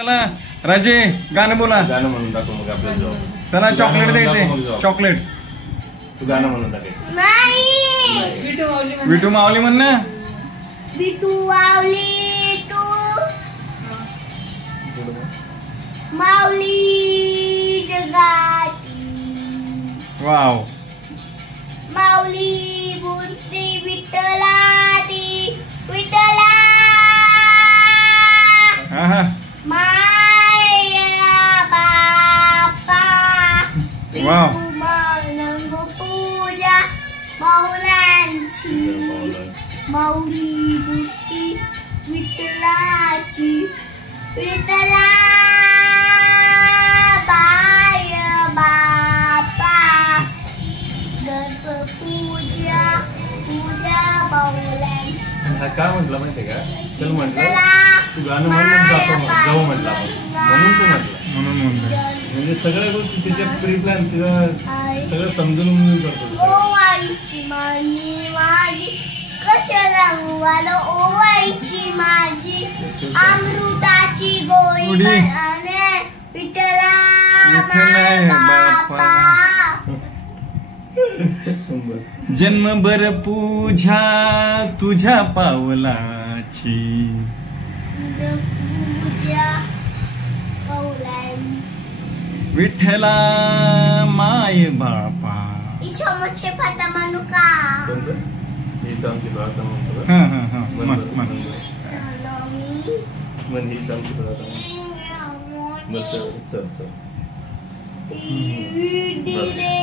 चला राजे गाणं बोला. गाणं म्हणून दाखव मग आपल्याला जॉब. चला चॉकलेट द्यायचे. चॉकलेट तू गाणं म्हणून दाखव. विटू माऊली म्हण ना. विटू माऊली टू माऊली जगाती. वाव. माऊली मूर्ती विठ्ठलाची विठ्ठला. माया बापा. वाव. मानव पूजा माऊलांची. माऊली मूर्ती विठ्ठलाची विठ्ठला. बाय बापा. गर्भ पूजा पूजा माऊलांची. हा का म्हटलं माहितीये का? चल म्हटलं तू गाणं म्हणून जाऊ म्हटलं म्हणून तू म्हटलं. म्हणून म्हणजे सगळ्या गोष्टी तिच्या प्री प्लॅन तिला सगळं समजून करतो. ओवायची माझी माझी कशाला वाला ओवायची माझी अमृताची गोळी विठ्ठला बापा. जन्मभर पूजा तुझ्या पावलाची. पूजा कौलांची. विठ्ठला माय बापा. इच्छा मच्छे फाटा मनुका. हीच आमची प्रार्थना म्हणतो. हीच आमची प्रार्थना. चल चल दिले